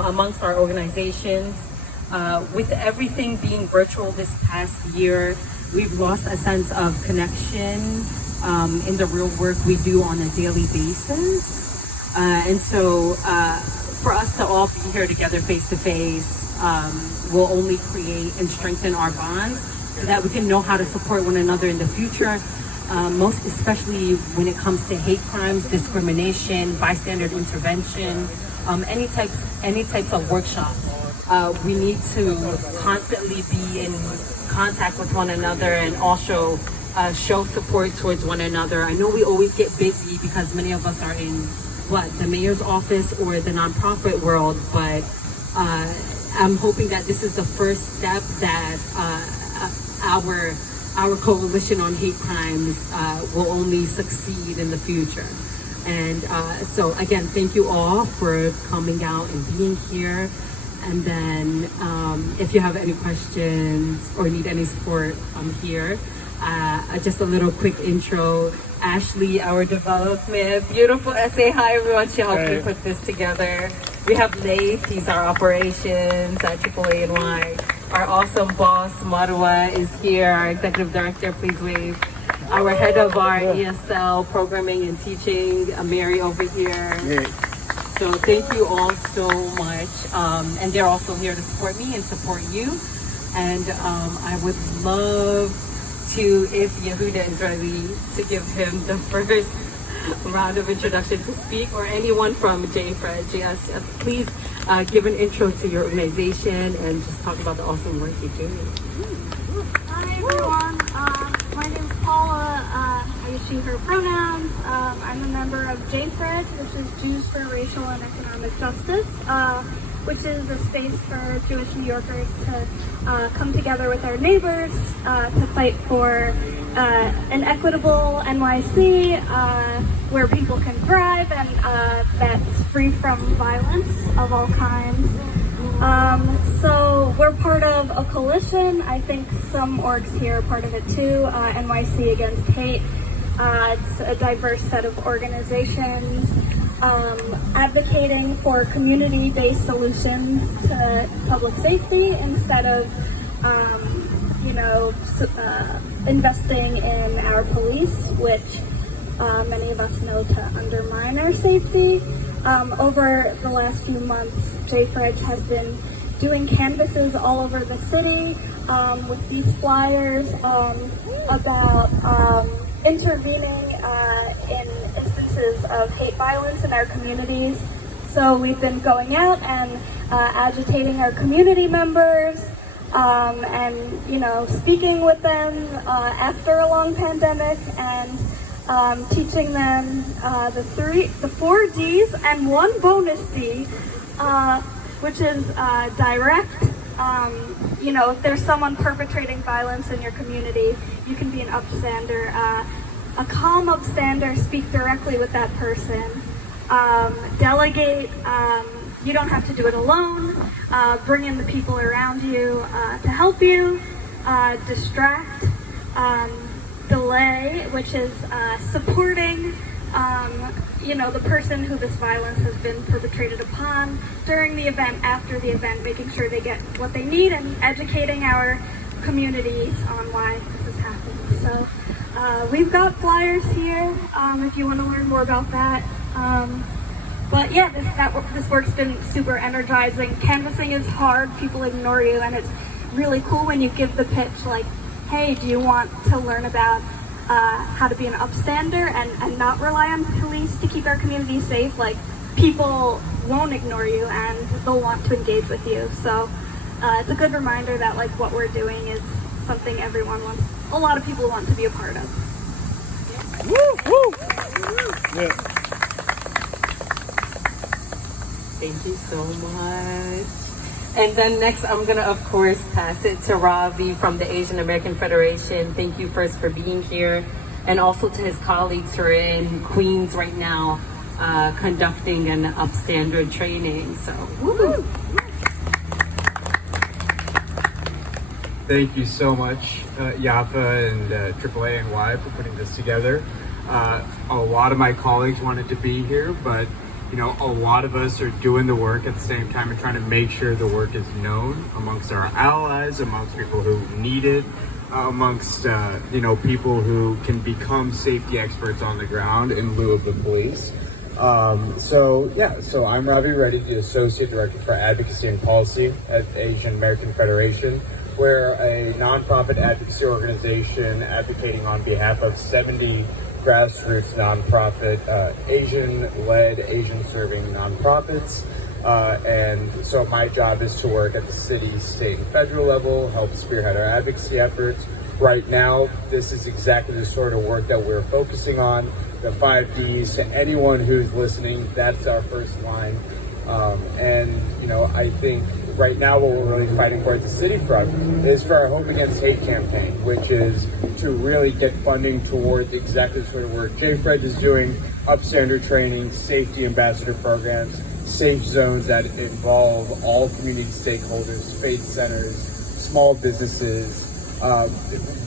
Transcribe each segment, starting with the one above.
amongst our organizations. With everything being virtual this past year, we've lost a sense of connection in the real work we do on a daily basis. And so for us to all be here together face to face will only create and strengthen our bonds so that we can know how to support one another in the future. Most especially when it comes to hate crimes, discrimination, bystander intervention, any types of workshops. We need to constantly be in contact with one another and also show support towards one another. I know we always get busy because many of us are in the mayor's office or the nonprofit world, but I'm hoping that this is the first step that our coalition on hate crimes will only succeed in the future. And so again, thank you all for coming out and being here. And then if you have any questions or need any support, I'm here. Just a little quick intro. Ashley, our development, beautiful essay. Hi everyone, she helped me put this together. We have Nate, he's our operations at AAA&Y. Our awesome boss, Marwa, is here, our executive director, please wave. Our head of our ESL programming and teaching, Mary over here. So thank you all so much. And they're also here to support me and support you. And I would love to, if Yehuda is ready, to give him the first round of introduction to speak, or anyone from JFRED. Yes, please give an intro to your organization and just talk about the awesome work you're doing. Hi everyone, my name is Paula. I use she, her pronouns. I'm a member of JFRED, which is Jews for Racial and Economic Justice, which is a space for Jewish New Yorkers to come together with our neighbors to fight for an equitable NYC where people can thrive and that's free from violence of all kinds. So we're part of a coalition. I think some orgs here are part of it too, NYC Against Hate. It's a diverse set of organizations advocating for community-based solutions to public safety instead of, investing in our police, which many of us know to undermine our safety. Over the last few months, JFRED has been doing canvases all over the city with these flyers about intervening in instances of hate violence in our communities. So we've been going out and agitating our community members and speaking with them after a long pandemic and teaching them the 4 Ds and one bonus D, which is direct. If there's someone perpetrating violence in your community, you can be an upstander. A calm upstander, speak directly with that person. Delegate, you don't have to do it alone. Bring in the people around you to help you. Distract. Delay, which is supporting the person who this violence has been perpetrated upon during the event, after the event, making sure they get what they need and educating our communities on why this is happening. So we've got flyers here if you want to learn more about that. But yeah, this work's been super energizing. Canvassing is hard, people ignore you, and it's really cool when you give the pitch like, hey, do you want to learn about how to be an upstander and not rely on police to keep our community safe? Like, people won't ignore you and they'll want to engage with you. So it's a good reminder that like what we're doing is something a lot of people want to be a part of. Woo, woo. Yeah. Thank you so much. And then next, I'm gonna, of course, pass it to Ravi from the Asian American Federation. Thank you first for being here, and also to his colleagues who are in Queens right now, conducting an upstander training. So, woo-hoo. Thank you so much, Yafa and AAA&Y for putting this together. A lot of my colleagues wanted to be here, but a lot of us are doing the work at the same time and trying to make sure the work is known amongst our allies, amongst people who need it, amongst people who can become safety experts on the ground in lieu of the police. So I'm Ravi Reddy, the Associate Director for Advocacy and Policy at Asian American Federation. We're a nonprofit advocacy organization advocating on behalf of 70 grassroots nonprofit, Asian-led, Asian-serving nonprofits. And so my job is to work at the city, state, and federal level, help spearhead our advocacy efforts. Right now, this is exactly the sort of work that we're focusing on. The 5 Ds, to anyone who's listening, that's our first line. I think right now what we're really fighting for at the city front is for our Hope Against Hate campaign, which is to really get funding towards exactly the sort of work JFred is doing, upstander training, safety ambassador programs, safe zones that involve all community stakeholders, faith centers, small businesses.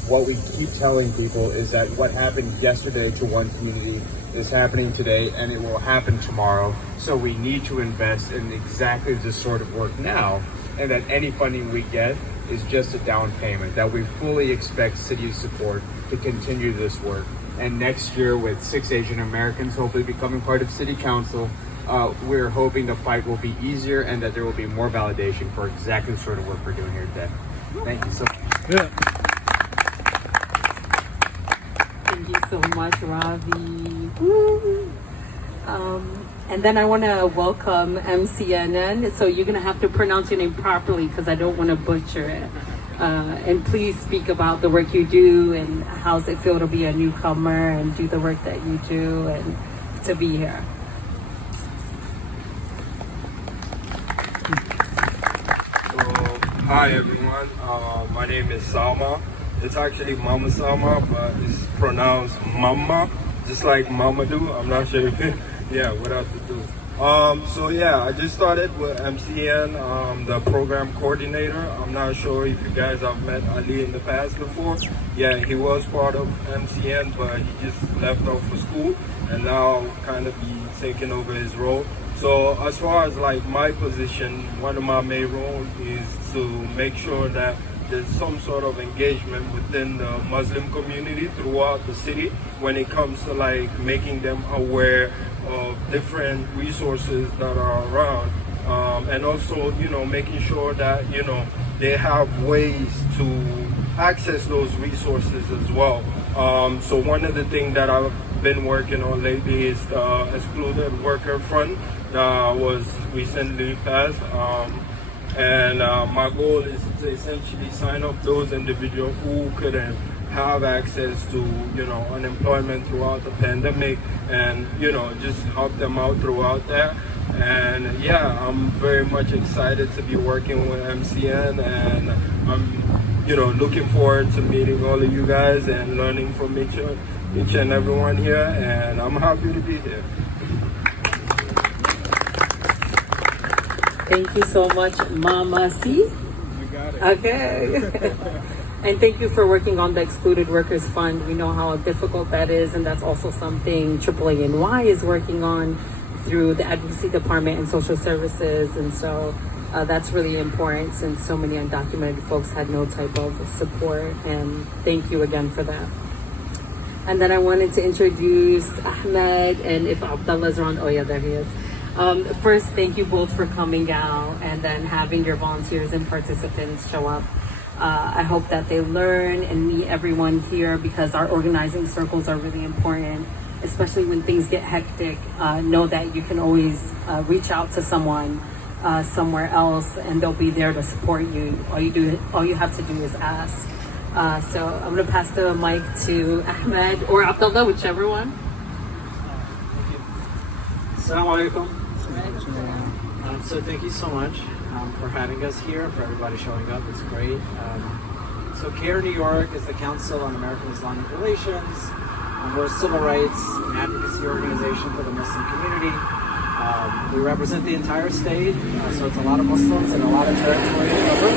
What we keep telling people is that what happened yesterday to one community is happening today, and it will happen tomorrow. So we need to invest in exactly this sort of work now, and that any funding we get is just a down payment, that we fully expect city support to continue this work. And next year, with 6 Asian Americans hopefully becoming part of city council, we're hoping the fight will be easier and that there will be more validation for exactly the sort of work we're doing here today. Thank you so much. Yeah. Thank you so much, Ravi. Woo. And then I want to welcome MCNN. So you're going to have to pronounce your name properly because I don't want to butcher it. And please speak about the work you do and how's it feel to be a newcomer and do the work that you do and to be here. Hi everyone, my name is Salma. It's actually Mama Salma, but it's pronounced Mama, just like Mamadou. I'm not sure if without the do. I just started with MCN, the program coordinator. I'm not sure if you guys have met Ali in the past before. Yeah, he was part of MCN, but he just left out for school and now kind of be taking over his role. So as far as like my position, one of my main roles is to make sure that there's some sort of engagement within the Muslim community throughout the city when it comes to like making them aware of different resources that are around, and also making sure that they have ways to access those resources as well. So one of the things that I've been working on lately is the Excluded Worker Fund that was recently passed. And my goal is to essentially sign up those individuals who couldn't have access to, unemployment throughout the pandemic and, just help them out throughout that. And yeah, I'm very much excited to be working with MCN, and I'm, looking forward to meeting all of you guys and learning from each and everyone here. And I'm happy to be here. Thank you so much, Mama C. You got it. Okay. And thank you for working on the Excluded Workers Fund. We know how difficult that is, and that's also something AAANY is working on through the Advocacy Department and Social Services. And so that's really important since so many undocumented folks had no type of support. And thank you again for that. And then I wanted to introduce Ahmed, and if Abdullah's around, oh yeah, there he is. First, thank you both for coming out and then having your volunteers and participants show up. I hope that they learn and meet everyone here because our organizing circles are really important, especially when things get hectic. Know that you can always reach out to someone somewhere else and they'll be there to support you. All you have to do is ask. So I'm gonna pass the mic to Ahmed or Abdullah, whichever one. Assalamu alaikum. So thank you so much for having us here, for everybody showing up. It's great. So CARE New York is the Council on American Islamic Relations. We're a civil rights and advocacy organization for the Muslim community. We represent the entire state, so it's a lot of Muslims and a lot of territory to cover.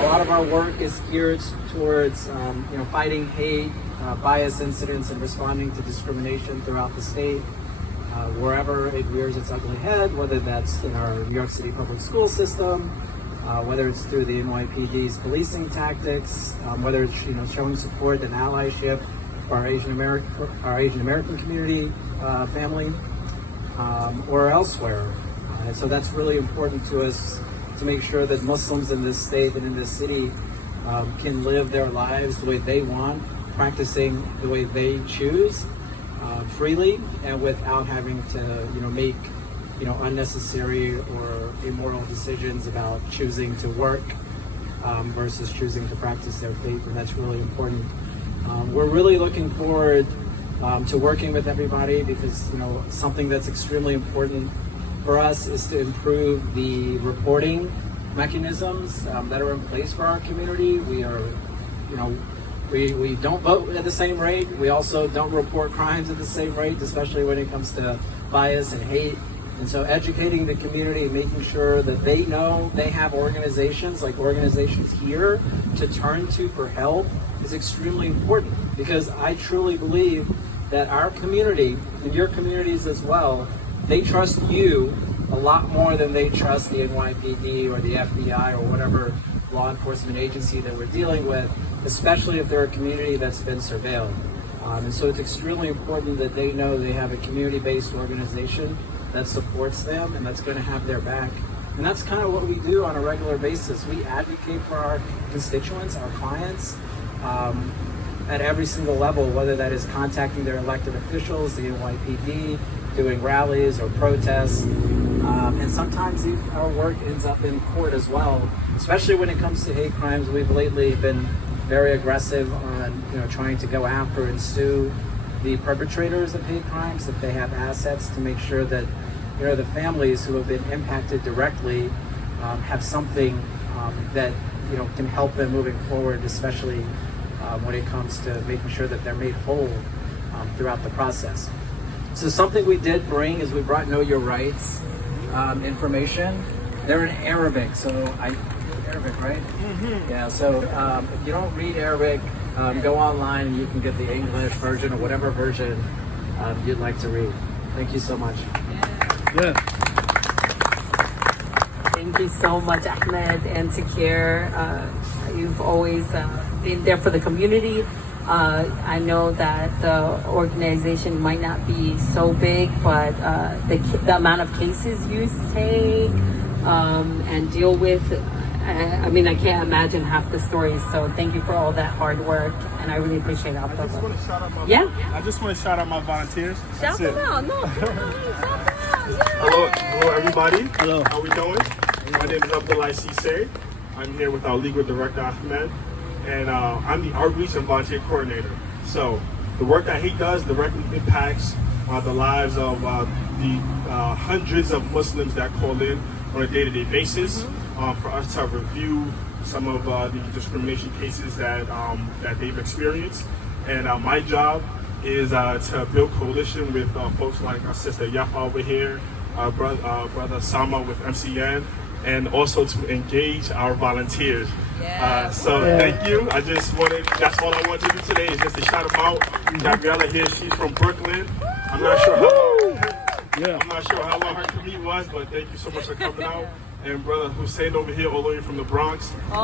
A lot of our work is geared towards fighting hate, bias incidents, and responding to discrimination throughout the state. wherever it rears its ugly head, whether that's in our New York City public school system, whether it's through the NYPD's policing tactics, whether it's showing support and allyship for our Asian American community, family, or elsewhere. And so that's really important to us to make sure that Muslims in this state and in this city can live their lives the way they want, practicing the way they choose, freely and without having to make unnecessary or immoral decisions about choosing to work versus choosing to practice their faith. And that's really important. We're really looking forward to working with everybody, because something that's extremely important for us is to improve the reporting mechanisms that are in place for our community. We are, we don't vote at the same rate. We also don't report crimes at the same rate, especially when it comes to bias and hate. And so educating the community, making sure that they know they have organizations like organizations here to turn to for help is extremely important, because I truly believe that our community and your communities as well, they trust you a lot more than they trust the NYPD or the FBI or whatever law enforcement agency that we're dealing with, especially if they're a community that's been surveilled. And so it's extremely important that they know they have a community-based organization that supports them and that's going to have their back. And that's kind of what we do on a regular basis. We advocate for our constituents, our clients, at every single level, whether that is contacting their elected officials, the NYPD, doing rallies or protests. And sometimes our work ends up in court as well, especially when it comes to hate crimes. We've lately been very aggressive on trying to go after and sue the perpetrators of hate crimes if they have assets, to make sure that the families who have been impacted directly have something that can help them moving forward, especially when it comes to making sure that they're made whole throughout the process. So something we did bring is we brought Know Your Rights information. They're in Arabic, so Arabic, right? Mm-hmm. Yeah, so if you don't read Arabic, go online and you can get the English version or whatever version you'd like to read. Thank you so much. Yeah. Thank you so much, Ahmed and Takir. You've always been there for the community. I know that the organization might not be so big, but the amount of cases you take and deal with, I mean, I can't imagine half the stories. So thank you for all that hard work, and I really appreciate it. I just want to shout out my Yeah. I just want to shout out my volunteers. Shout them out. No, shout them out. Hello everybody. Hello. How we doing? My name is Abdullah Cisse. I'm here with our legal director Ahmed, and I'm the outreach and volunteer coordinator. So the work that he does directly impacts the lives of the hundreds of Muslims that call in on a day-to-day basis for us to review some of the discrimination cases that they've experienced. And my job is to build coalition with folks like our sister Yafa over here, brother Sama with MCN, and also to engage our volunteers. Thank you. That's all I want to do today is just to shout them out. Gabriella here, she's from Brooklyn. I'm not sure how long her commute was, but thank you so much for coming out. And brother Hussein over here, all the way from the Bronx. I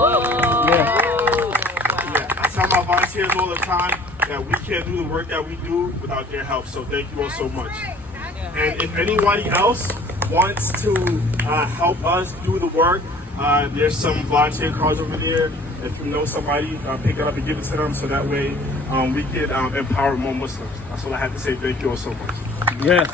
tell my volunteers all the time that we can't do the work that we do without their help. So thank you all so much. And if anybody else wants to help us do the work, there's some volunteer cards over there. If you know somebody, pick it up and give it to them, so that way we can empower more Muslims. That's all I have to say. Thank you all so much. Yeah.